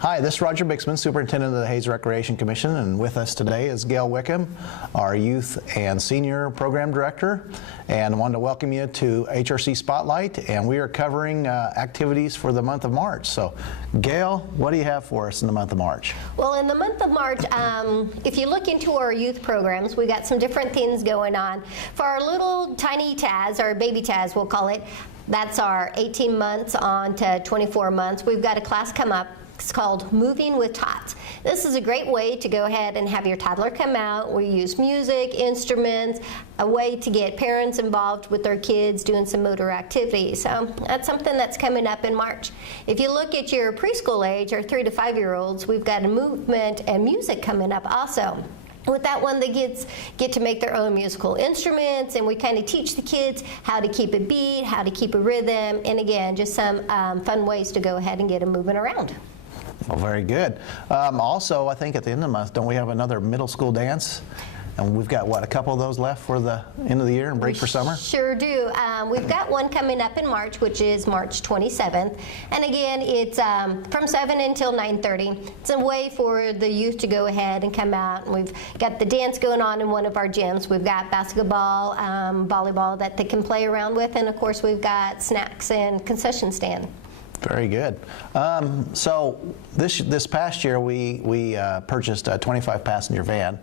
Hi, this is Roger Bixman, Superintendent of the Hayes Recreation Commission, and with us today is Gail Wickham, our Youth and Senior Program Director, and I wanted to welcome you to HRC Spotlight, and we are covering activities for the month of March. So, Gail, what do you have for us in the month of March? Well, in the month of March, if you look into our youth programs, we got some different things going on. For our little tiny Taz, our baby Taz, we'll call it, that's our 18 months on to 24 months. We've got a class come up. It's called Moving with Tots. This is a great way to go ahead and have your toddler come out. We use music, instruments, a way to get parents involved with their kids doing some motor activities. So that's something that's coming up in March. If you look at your preschool age, or 3 to 5 year olds, we've got a movement and music coming up also. With that one, the kids get to make their own musical instruments, and we kind of teach the kids how to keep a beat, how to keep a rhythm, and again, just some fun ways to go ahead and get them moving around. Well, very good. Also, I think at the end of the month, don't we have another middle school dance? And we've got, what, a couple of those left for the end of the year and break for summer? Sure do. We've got one coming up in March, which is March 27th. And again, it's from 7 until 9:30. It's a way for the youth to go ahead and come out. And we've got the dance going on in one of our gyms. We've got basketball, volleyball that they can play around with. And of course, we've got snacks and concession stand. Very good. So this past year, we purchased a 25 passenger van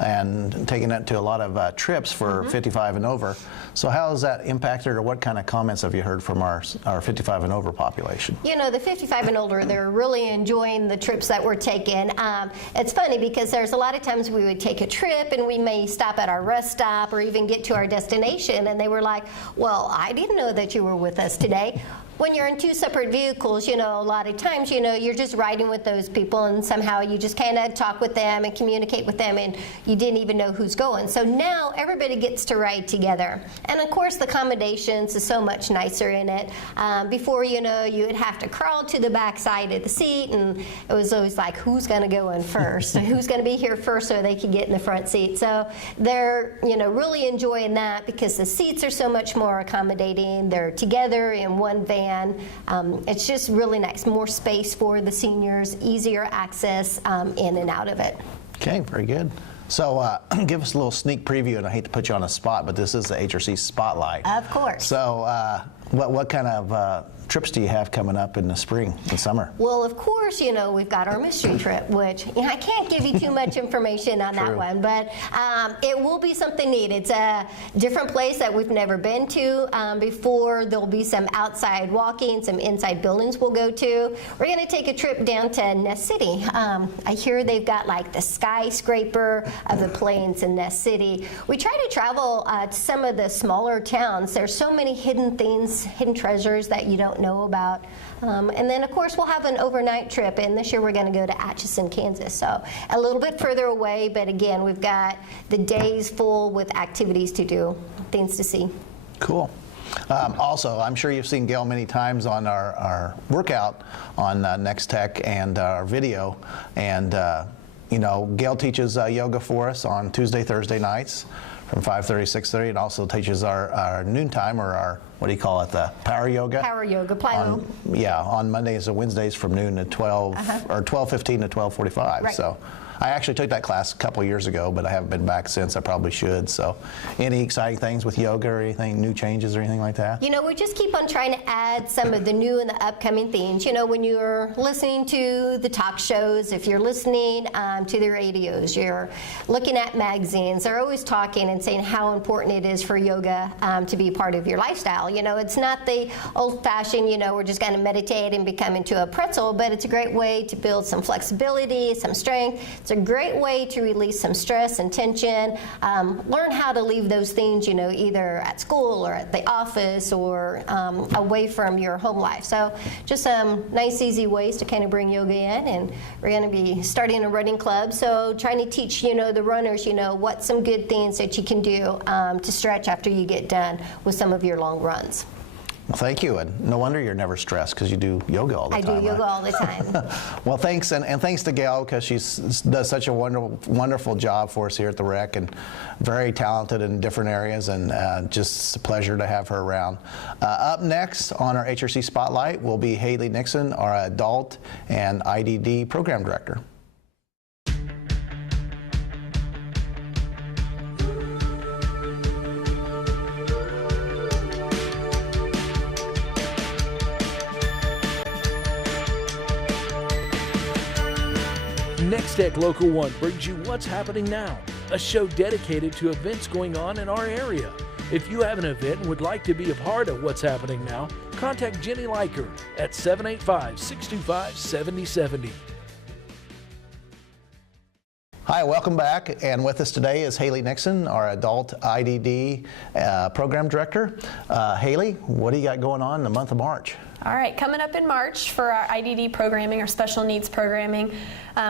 and taken it to a lot of trips for 55 and over. So how has that impacted, or what kind of comments have you heard from our 55 and over population? You know, the 55 and older, they're really enjoying the trips that we're taking. It's funny because there's a lot of times we would take a trip and we may stop at our rest stop or even get to our destination, and they were like, well, I didn't know that you were with us today. When you're in two separate vehicles, you know, a lot of times, you know, you're just riding with those people and somehow you just kind of talk with them and communicate with them and you didn't even know who's going. So now everybody gets to ride together. And of course the accommodations is so much nicer in it. Before, you know, you would have to crawl to the back side of the seat, and it was always like, who's going to go in first? Who's going to be here first so they can get in the front seat? So they're, you know, really enjoying that because the seats are so much more accommodating. They're together in one van. It's just really nice. More space for the seniors, easier access in and out of it. Okay, very good. So give us a little sneak preview, and I hate to put you on a spot, but this is the HRC Spotlight. Of course. So what kind of trips do you have coming up in the spring and summer? Well, of course, you know, we've got our mystery trip, which, you know, I can't give you too much information on that one, but it will be something neat. It's a different place that we've never been to before. There'll be some outside walking, some inside buildings we'll go to. We're going to take a trip down to Nest City. I hear they've got like the skyscraper of the plains in Nest City. We try to travel to some of the smaller towns. There's so many hidden things, hidden treasures that you don't know about. And then, of course, we'll have an overnight trip, and this year we're going to go to Atchison, Kansas. So a little bit further away, but again, we've got the days full with activities to do, things to see. Cool. Also, I'm sure you've seen Gail many times on our workout on Next Tech and our video. And, you know, Gail teaches yoga for us on Tuesday, Thursday nights from 5:30 to 6:30. It also teaches our noontime, or our, what do you call it, the power yoga? Power yoga, plyo. Yeah, on Mondays and Wednesdays from noon to 12, or 12:15 to 12:45. Right. So I actually took that class a couple years ago, but I haven't been back since. I probably should. So any exciting things with yoga or anything, new changes or anything like that? You know, we just keep on trying to add some of the new and the upcoming things. You know, when you're listening to the talk shows, if you're listening to the radios, you're looking at magazines, they're always talking and saying how important it is for yoga to be part of your lifestyle. You know, it's not the old-fashioned, you know, we're just going to meditate and become into a pretzel, but it's a great way to build some flexibility, some strength. It's a great way to release some stress and tension, learn how to leave those things, you know, either at school or at the office or away from your home life. So just some nice, easy ways to kind of bring yoga in. And we're going to be starting a running club, so trying to teach, you know, the runners, you know, what some good things that you can do to stretch after you get done with some of your long runs. Well, thank you, and no wonder you're never stressed because you do yoga all the time. I do yoga right? all the time. Well, thanks, and thanks to Gail because she does such a wonderful job for us here at the rec, and very talented in different areas, and just a pleasure to have her around. Up next on our HRC Spotlight will be Haley Nixon, our Adult and IDD Program Director. Next Tech Local 1 brings you What's Happening Now, a show dedicated to events going on in our area. If you have an event and would like to be a part of What's Happening Now, contact Jenny Liker at 785-625-7070. Hi, welcome back, and with us today is Haley Nixon, our Adult IDD Program Director. Haley, what do you got going on in the month of March? All right, coming up in March for our IDD programming, our special needs programming,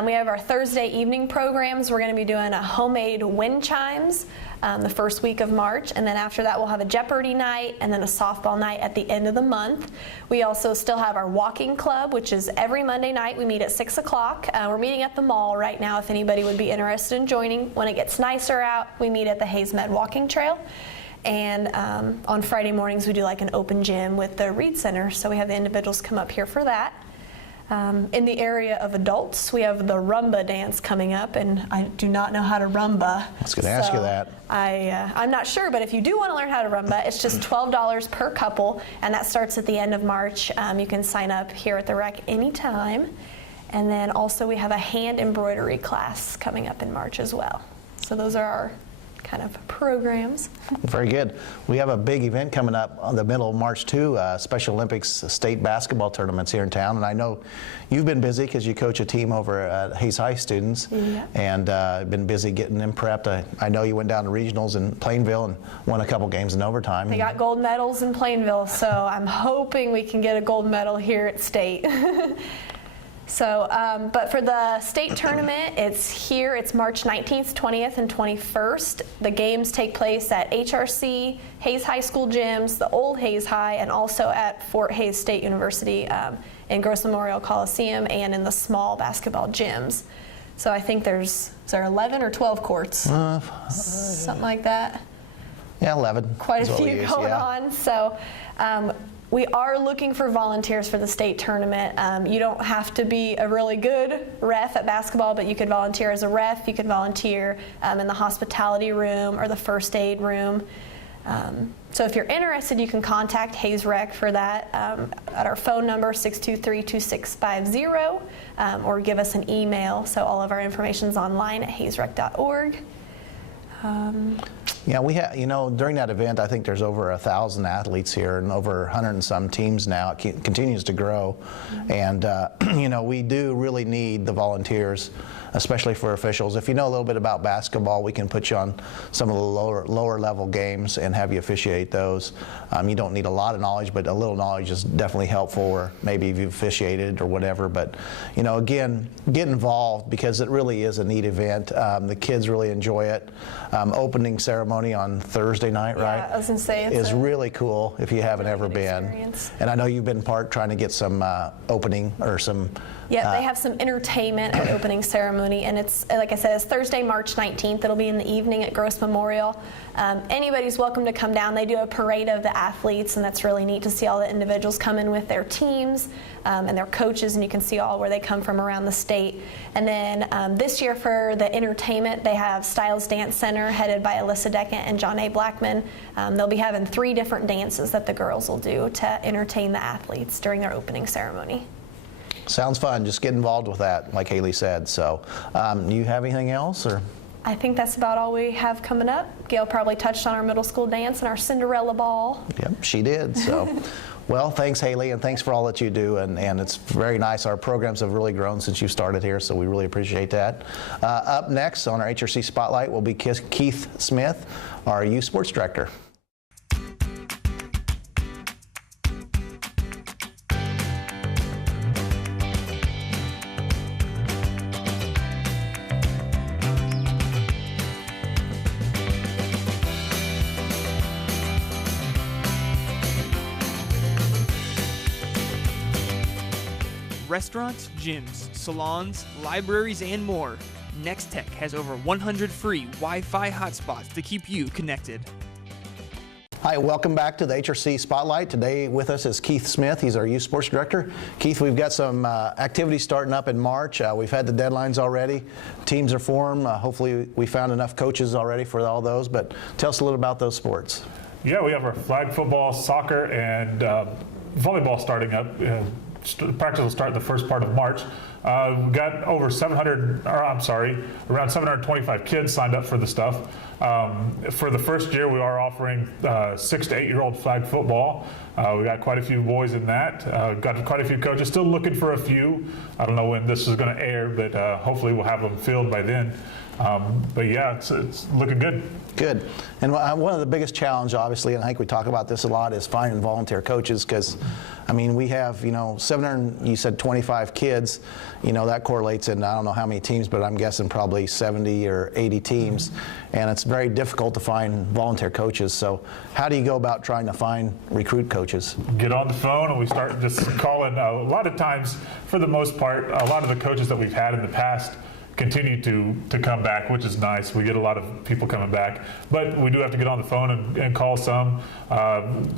we have our Thursday evening programs. We're going to be doing a homemade wind chimes the first week of March, and then after that we'll have a Jeopardy night and then a softball night at the end of the month. We also still have our walking club, which is every Monday night. We meet at 6 o'clock. We're meeting at the mall right now if anybody would be interested in joining. When it gets nicer out, we meet at the Hayes Med Walking Trail. And on Friday mornings, we do like an open gym with the Reed Center, so we have the individuals come up here for that. In the area of adults, we have the rumba dance coming up, and I do not know how to rumba. I was going to ask you that. I'm not sure, but if you do want to learn how to rumba, it's just $12 per couple, and that starts at the end of March. You can sign up here at the rec anytime. And then also we have a hand embroidery class coming up in March as well. So those are our kind of programs. Very good. We have a big event coming up on the middle of March too, Special Olympics state basketball tournaments here in town, and I know you've been busy because you coach a team over at Hayes High students, yeah, and been busy getting them prepped. I know you went down to regionals in Plainville and won a couple games in overtime. They got gold medals in Plainville, so I'm hoping we can get a gold medal here at state. So, but for the state tournament, it's here. It's March 19th, 20th, and 21st. The games take place at HRC, Hayes High School gyms, the old Hayes High, and also at Fort Hays State University in Gross Memorial Coliseum and in the small basketball gyms. So I think is there 11 or 12 courts? Something like that. Yeah, 11. Quite a few going on. So we are looking for volunteers for the state tournament. You don't have to be a really good ref at basketball, but you could volunteer as a ref. You could volunteer in the hospitality room or the first aid room. So if you're interested, you can contact Hayes Rec for that at our phone number 623-2650 or give us an email. So all of our information is online at hayesrec.org. Yeah, we have, during that event, I think there's over 1,000 athletes here and over 100 and some teams now. It continues to grow. And, we do really need the volunteers, especially for officials. If you know a little bit about basketball, we can put you on some of the lower level games and have you officiate those. You don't need a lot of knowledge, but a little knowledge is definitely helpful, or maybe if you've officiated or whatever. But, again, get involved because it really is a neat event. The kids really enjoy it. Opening ceremony on Thursday night, right? Yeah, I was going to say it's really cool if you haven't ever been. Experience. And I know you've been trying to get some opening or some. Yeah, they have some entertainment at opening ceremony, and it's, like I said, it's Thursday, March 19th. It'll be in the evening at Gross Memorial. Anybody's welcome to come down. They do a parade of the athletes, and that's really neat to see all the individuals come in with their teams and their coaches, and you can see all where they come from around the state. And then this year for the entertainment, they have Styles Dance Center headed by Alyssa Deckant and John A. Blackman. They'll be having 3 different dances that the girls will do to entertain the athletes during their opening ceremony. Sounds fun. Just get involved with that, like Haley said. So, you have anything else, or? I think that's about all we have coming up. Gail probably touched on our middle school dance and our Cinderella ball. Yep, she did. So, well, thanks, Haley, and thanks for all that you do. And it's very nice. Our programs have really grown since you started here, so we really appreciate that. Up next on our HRC Spotlight will be Keith Smith, our youth sports director. restaurants, gyms, salons, libraries, and more, Next Tech has over 100 free Wi-Fi hotspots to keep you connected. Hi, welcome back to the HRC Spotlight. Today with us is Keith Smith. He's our Youth Sports Director. Keith, we've got some activities starting up in March. We've had the deadlines already. Teams are formed. Hopefully we found enough coaches already for all those, but tell us a little about those sports. Yeah, we have our flag football, soccer, and volleyball starting up. Practice will start the first part of March. We've got over around 725 kids signed up for the stuff. For the first year, we are offering 6 to 8-year-old flag football. We got quite a few boys in that. Got quite a few coaches. Still looking for a few. I don't know when this is going to air, but hopefully we'll have them filled by then. But yeah, it's looking good. Good. And one of the biggest challenges, obviously, and I think we talk about this a lot, is finding volunteer coaches, because, I mean, we have, 725 kids. That correlates in, I don't know how many teams, but I'm guessing probably 70 or 80 teams. And it's very difficult to find volunteer coaches. So how do you go about trying to recruit coaches? Get on the phone and we start just calling. A lot of times, for the most part, a lot of the coaches that we've had in the past continue to come back, which is nice. We get a lot of people coming back, but we do have to get on the phone and call some.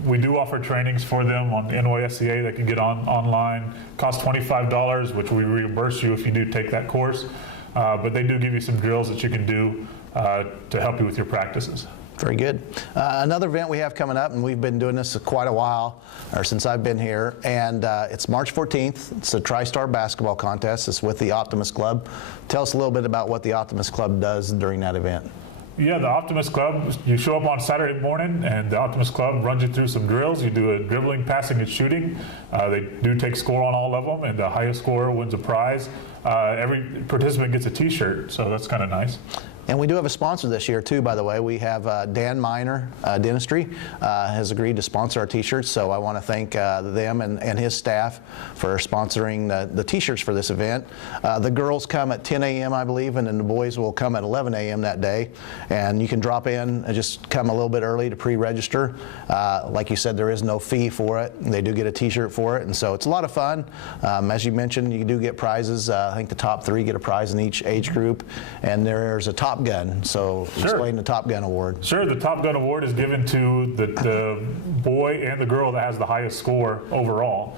We do offer trainings for them on NYSCA that can get online. Costs $25, which we reimburse you if you do take that course. But they do give you some drills that you can do to help you with your practices. Very good. Another event we have coming up, and we've been doing this quite a while, or since I've been here, and it's March 14th. It's a Tri-Star basketball contest. It's with the Optimist Club. Tell us a little bit about what the Optimist Club does during that event. Yeah, the Optimist Club, you show up on Saturday morning, and the Optimist Club runs you through some drills. You do a dribbling, passing, and shooting. They do take score on all of them, and the highest scorer wins a prize. Every participant gets a T-shirt, so that's kind of nice. And we do have a sponsor this year, too, by the way. We have Dan Miner Dentistry has agreed to sponsor our T-shirts, so I want to thank them and his staff for sponsoring the T-shirts for this event. The girls come at 10 a.m., I believe, and then the boys will come at 11 a.m. that day. And you can drop in and just come a little bit early to pre-register. Like you said, there is no fee for it. They do get a T-shirt for it, and so it's a lot of fun. As you mentioned, you do get prizes. I think the top 3 get a prize in each age group, and there's a Top Gun. So Sure. Explain the Top Gun Award. Sure, the Top Gun Award is given to the boy and the girl that has the highest score overall,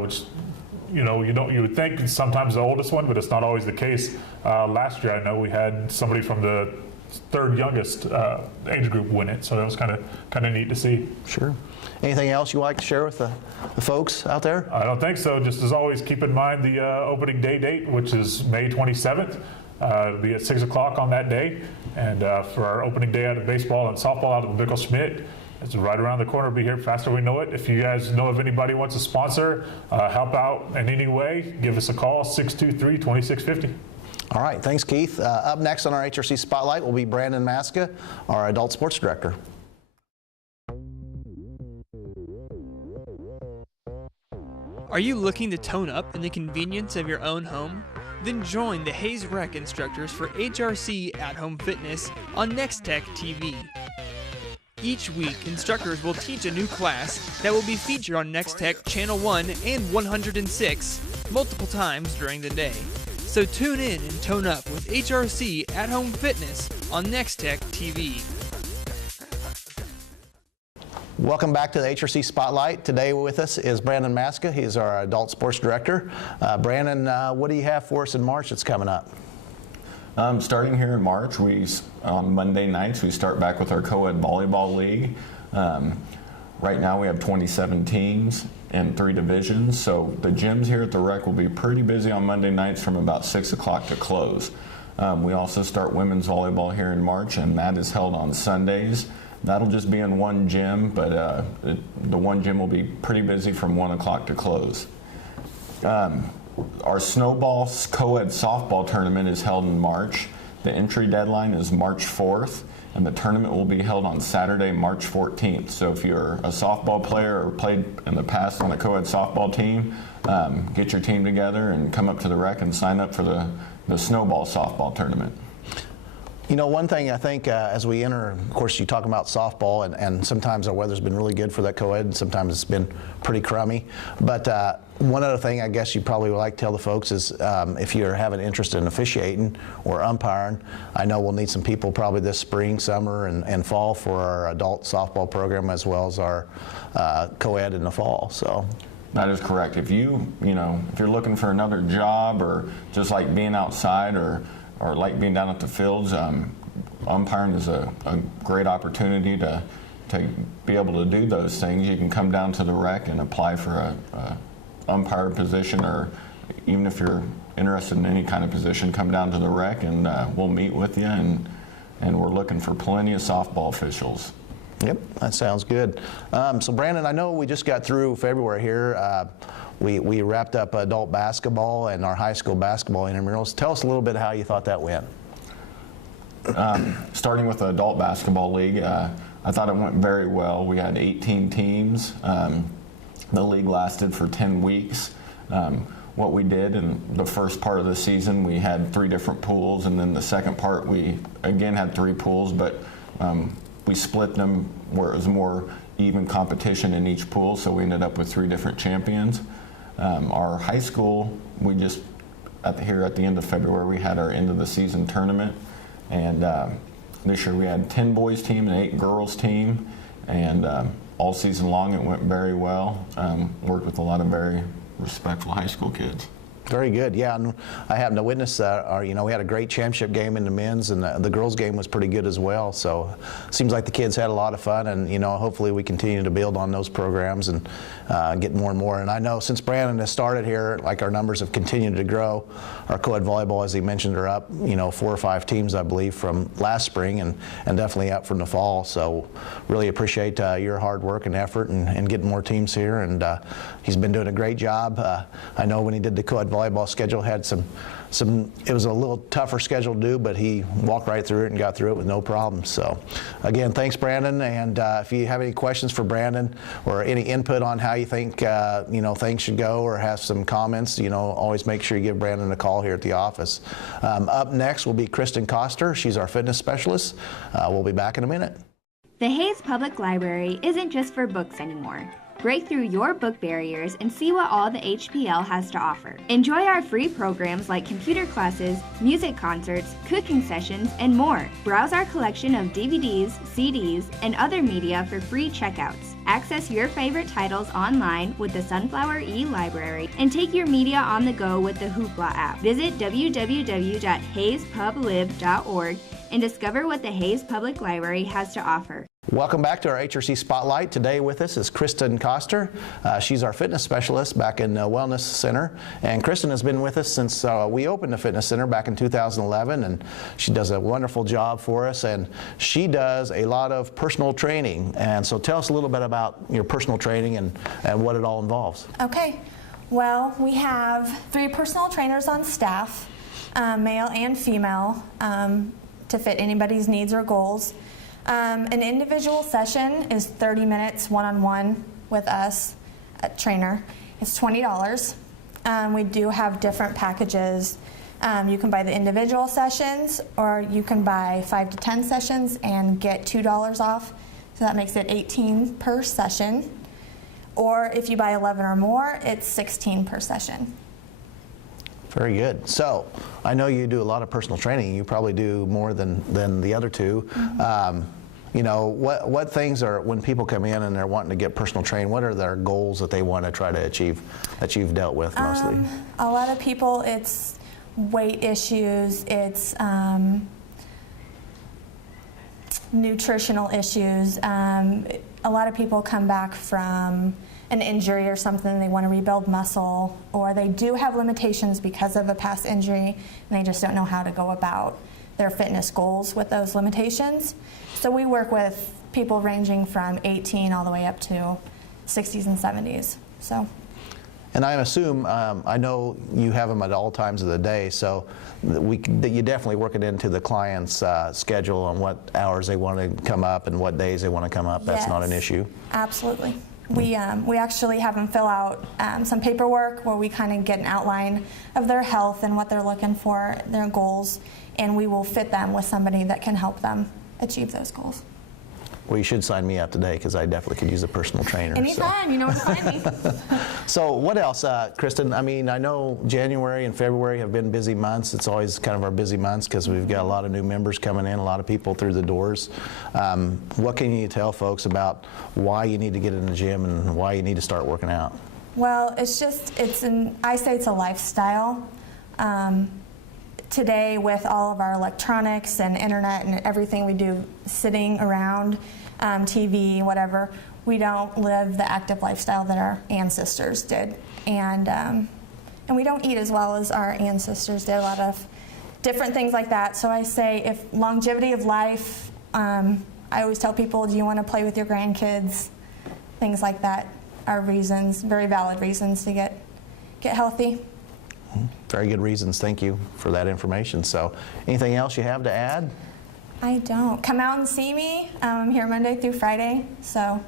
which you would think sometimes the oldest one, but it's not always the case. Last year, I know we had somebody from the 3rd youngest age group win it, so that was kind of neat to see. Sure. Anything else you'd like to share with the folks out there? I don't think so. Just as always, keep in mind the opening day date, which is May 27th. It'll be at 6 o'clock on that day. And for our opening day out of baseball and softball out of the Bickle-Schmidt, it's right around the corner. We'll be here faster we know it. If you guys know of anybody who wants to sponsor, help out in any way, give us a call, 623-2650. All right. Thanks, Keith. Up next on our HRC Spotlight will be Brandon Maska, our Adult Sports Director. Are you looking to tone up in the convenience of your own home? Then join the Hayes Rec instructors for HRC At-Home Fitness on Next Tech TV. Each week, instructors will teach a new class that will be featured on Next Tech Channel 1 and 106 multiple times during the day. So tune in and tone up with HRC At-Home Fitness on Next Tech TV. Welcome back to the HRC Spotlight. Today with us is Brandon Maska. He's our Adult Sports Director. Brandon, what do you have for us in March that's coming up? Starting here in March, on Monday nights, we start back with our co-ed volleyball league. Right now we have 27 teams in 3 divisions, so the gyms here at the rec will be pretty busy on Monday nights from about 6 o'clock to close. We also start women's volleyball here in March, and that is held on Sundays. That'll just be in one gym, but the one gym will be pretty busy from 1 o'clock to close. Our Snowball co-ed softball tournament is held in March. The entry deadline is March 4th, and the tournament will be held on Saturday, March 14th. So if you're a softball player or played in the past on a co-ed softball team, get your team together and come up to the rec and sign up for the Snowball softball tournament. You know, one thing I think as we enter, of course, you talk about softball, and sometimes our weather's been really good for that co-ed, and sometimes it's been pretty crummy. But one other thing I guess you probably would like to tell the folks is if you're having interest in officiating or umpiring, I know we'll need some people probably this spring, summer, and fall for our adult softball program as well as our co-ed in the fall. So. That is correct. If you're looking for another job or just like being outside or like being down at the fields, umpiring is a great opportunity to be able to do those things. You can come down to the rec and apply for a umpire position, or even if you're interested in any kind of position, come down to the rec and we'll meet with you, and we're looking for plenty of softball officials. Yep, that sounds good. So Brandon, I know we just got through February here. We wrapped up adult basketball and our high school basketball intramurals. Tell us a little bit how you thought that went. Starting with the adult basketball league, I thought it went very well. We had 18 teams. The league lasted for 10 weeks. What we did in the first part of the season, we had 3 different pools, and then the second part we again had 3 pools, but we split them where it was more even competition in each pool, so we ended up with 3 different champions. Our high school, we just, here at the end of February, we had our end of the season tournament, and this year we had 10 boys team and 8 girls team, and all season long it went very well. Worked with a lot of very respectful high school kids. Very good. Yeah, and I happened to witness we had a great championship game in the men's, and the girls' game was pretty good as well. So it seems like the kids had a lot of fun, and hopefully we continue to build on those programs and get more and more. And I know since Brandon has started here, like our numbers have continued to grow. Our co-ed volleyball, as he mentioned, are up 4 or 5 teams, I believe, from last spring, and definitely up from the fall. So really appreciate your hard work and effort and getting more teams here. And he's been doing a great job. I know when he did the co-ed volleyball schedule, had some it was a little tougher schedule to do, but he walked right through it and got through it with no problems. So again, thanks Brandon, and if you have any questions for Brandon or any input on how you think things should go, or have some comments, always make sure you give Brandon a call here at the office. Up next will be Kristen Coster. She's our fitness specialist. We'll be back in a minute. The Hayes Public Library isn't just for books anymore. Break through your book barriers and see what all the HPL has to offer. Enjoy our free programs like computer classes, music concerts, cooking sessions, and more. Browse our collection of DVDs, CDs, and other media for free checkouts. Access your favorite titles online with the Sunflower e-Library and take your media on the go with the Hoopla app. Visit www.hayespublib.org and discover what the Hayes Public Library has to offer. Welcome back to our HRC Spotlight. Today with us is Kristen Coster. She's our fitness specialist back in Wellness Center. And Kristen has been with us since we opened the fitness center back in 2011, and she does a wonderful job for us, and she does a lot of personal training. And so tell us a little bit about your personal training and what it all involves. Okay. Well, we have 3 personal trainers on staff, male and female, to fit anybody's needs or goals. An individual session is 30 minutes one-on-one with us, a trainer. It's $20. We do have different packages. You can buy the individual sessions, or you can buy 5 to 10 sessions and get $2 off. So that makes it $18 per session. Or if you buy 11 or more, it's $16 per session. Very good. So I know you do a lot of personal training. You probably do more than the other two. Mm-hmm. What things are, when people come in and they're wanting to get personal training, what are their goals that they want to try to achieve that you've dealt with mostly? A lot of people, it's weight issues, it's nutritional issues. A lot of people come back from an injury or something, they want to rebuild muscle, or they do have limitations because of a past injury, and they just don't know how to go about their fitness goals with those limitations. So we work with people ranging from 18 all the way up to 60s and 70s. And I assume, I know you have them at all times of the day, so you definitely work it into the client's schedule on what hours they want to come up and what days they want to come up. That's not an issue. Absolutely. we actually have them fill out some paperwork where we kind of get an outline of their health and what they're looking for, their goals, and we will fit them with somebody that can help them achieve those goals. Well, you should sign me up today because I definitely could use a personal trainer. Anytime, you know where to find me. So what else, Kristen? I mean, I know January and February have been busy months. It's always kind of our busy months because we've got a lot of new members coming in, a lot of people through the doors. What can you tell folks about why you need to get in the gym and why you need to start working out? Well, I say it's a lifestyle. Today, with all of our electronics and internet and everything we do sitting around, TV, whatever, we don't live the active lifestyle that our ancestors did. And we don't eat as well as our ancestors did, a lot of different things like that. So I say if longevity of life, I always tell people, do you want to play with your grandkids? Things like that are reasons, very valid reasons to get healthy. Very good reasons. Thank you for that information. So anything else you have to add? I don't. Come out and see me. I'm here Monday through Friday. So.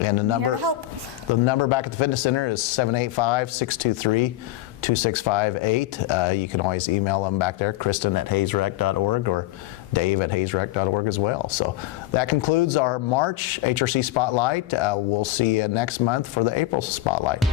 And the number, help. The number back at the fitness center is 785-623-2658. You can always email them back there, Kristen@HaysRec.org or Dave@HaysRec.org as well. So that concludes our March HRC Spotlight. We'll see you next month for the April Spotlight.